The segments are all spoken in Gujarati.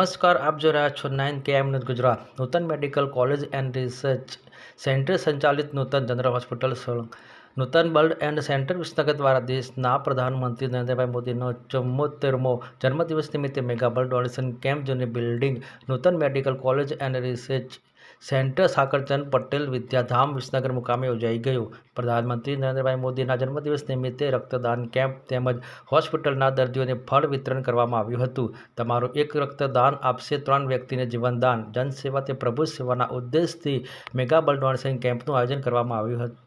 નમસ્કાર, આપ જોઈ રહ્યા છો 9KM news Gujarat. Nutan medical college and research centre સંચાલિત Nutan general hospital Nutan blood and centre Visnagar દ્વારા દેશના પ્રધાનમંત્રી નરેન્દ્રભાઈ મોદીનો 74મો જન્મદિવસ નિમિત્તે મેગા બ્લડ ડોનેશન કેમ્પ જૂની building Nutan medical college and research centre Sakarchand Patel Vidyadham Visnagar મુકામે યોજાઈ ગયું. પ્રધાનમંત્રી નરેન્દ્રભાઈ મોદીના જન્મદિવસ નિમિત્તે રક્તદાન કેમ્પ તેમજ હોસ્પિટલના દર્દીઓને ફળ વિતરણ કરવામાં આવ્યું હતું. તમારું એક રક્તદાન આપશે 3 વ્યક્તિને જીવનદાન. જનસેવા તે પ્રભુ સેવાના ઉદ્દેશથી મેગા બ્લડ ડોનેશન કેમ્પનું આયોજન કરવામાં આવ્યું હતું.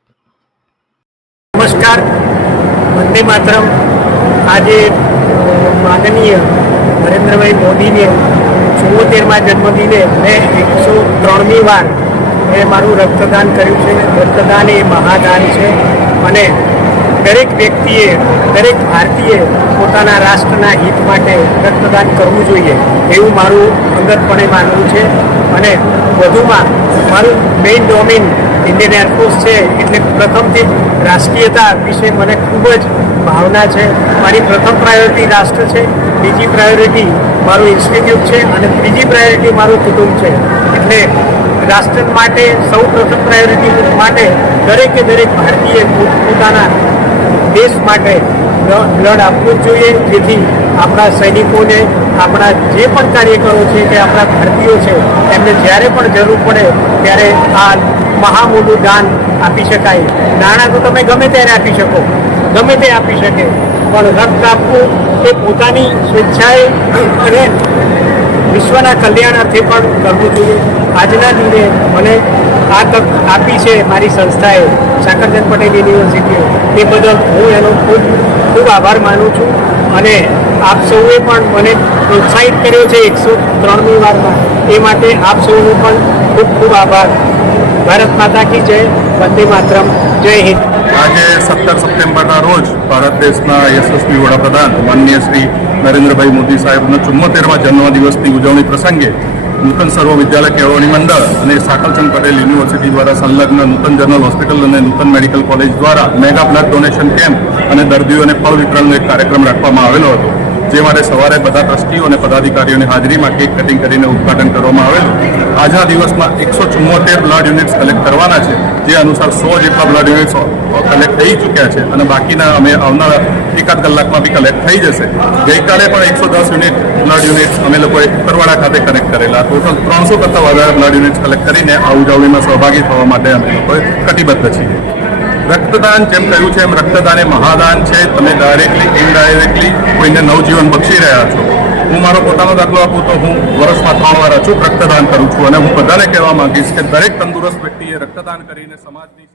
નમસ્કાર, વંદે માતરમ. આજે માનનીય નરેન્દ્રભાઈ મોદીને 74મા જન્મદિને મેં 103મી વાર મેં મારું રક્તદાન કર્યું છે. રક્તદાન એ મહાદાન છે અને દરેક વ્યક્તિએ, દરેક ભારતીય પોતાના રાષ્ટ્રના હિત માટે રક્તદાન કરવું જોઈએ એવું મારું અંગતપણે માનવું છે. અને વધુમાં મારું મેઇન ડોમેન ઇન્ડિયન એરફોર્સ છે, એટલે પ્રથમથી રાષ્ટ્રીયતા વિશે મને ખૂબ જ ભાવના છે. મારી પ્રથમ પ્રાયોરિટી રાષ્ટ્ર છે, બીજી પ્રાયોરિટી મારું ઇન્સ્ટિટ્યૂટ છે અને ત્રીજી પ્રાયોરિટી મારું કુટુંબ છે. એટલે રાષ્ટ્ર માટે સૌ પ્રથમ પ્રાયોરિટી માટે દરેક ભારતીય પોતાના દેશ માટે બ્લડ આપવું જ જોઈએ, જેથી આપણા સૈનિકોને, આપણા જે પણ કાર્યકરો છે કે આપણા ભારતીયો છે એમને જ્યારે પણ જરૂર પડે ત્યારે આ મહામૂલું દાન આપી શકાય. નાણાં તો તમે ગમે ત્યારે આપી શકો, ગમે તે આપી શકે, પણ રક્ત આપવું એ પોતાની સ્વેચ્છાએ અને વિશ્વના કલ્યાણાર્થે પણ કરવું જોઈએ. આજના દિને મને આ તક આપી છે મારી સંસ્થાએ, સાકરચંદ પટેલ યુનિવર્સિટીએ, એ બદલ હું એનો ખૂબ આભાર માનું છું. અને આપ સૌએ પણ મને પ્રોત્સાહિત કર્યો છે 103મી વારમાં, એ માટે આપ સૌનો પણ ખૂબ આભાર. ભારત માતા કી જય. વંદે માતરમ. જય હિન્દ. આજે 17 સપ્ટેમ્બરના રોજ ભારત દેશના યશસ્વી વડાપ્રધાન માનનીય શ્રી નરેન્દ્રભાઈ મોદી સાહેબનો 74મા જન્મદિવસની ઉજવણી પ્રસંગે નૂતન સર્વ વિદ્યાલય કેળવણી મંડળ અને સાકરચંદ પટેલ યુનિવર્સિટી દ્વારા સંલગ્ન નૂતન જનરલ હોસ્પિટલ અને નૂતન મેડિકલ કોલેજ દ્વારા મેગા બ્લડ ડોનેશન કેમ્પ અને દર્દીઓને ફળ વિતરણનો એક કાર્યક્રમ રાખવામાં આવેલો હતો. જે માટે સવારે બધા ટ્રસ્ટીઓ અને પદાધિકારીઓની હાજરીમાં કેક કટિંગ કરીને ઉદઘાટન કરવામાં આવેલું. આજના દિવસમાં 174 બ્લડ યુનિટ્સ કલેક્ટ કરવાના છે, જે અનુસાર 100 જેટલા બ્લડ યુનિટ્સ કલેક્ટ થઈ ચૂક્યા છે અને બાકીના અમે આવનારા એકાદ કલાકમાં બી કલેક્ટ થઈ જશે. ગઈકાલે પણ 110 બ્લડ યુનિટ્સ અમે લોકોએ ઉત્તરવાડા ખાતે કલેક્ટ કરેલા. ટોટલ 300 કરતાં વધારે બ્લડ યુનિટ્સ કલેક્ટ કરીને આ ઉજવણીમાં સહભાગી થવા માટે અમે લોકોએ કટિબદ્ધ છીએ. રક્તદાન જેમ કહ્યું છે એમ રક્તદાન એ મહાદાન છે. તમે ડાયરેક્ટલી ઇનડાયરેક્ટલી કોઈને નવજીવન બક્ષી રહ્યા છો. હું મારો પોતાનો દાખલો આપું તો હું વર્ષમાં 3 વાર અચૂક રક્તદાન કરું છું અને હું બધાને કહેવા માંગીશ કે દરેક તંદુરસ્ત વ્યક્તિએ રક્તદાન કરીને સમાજની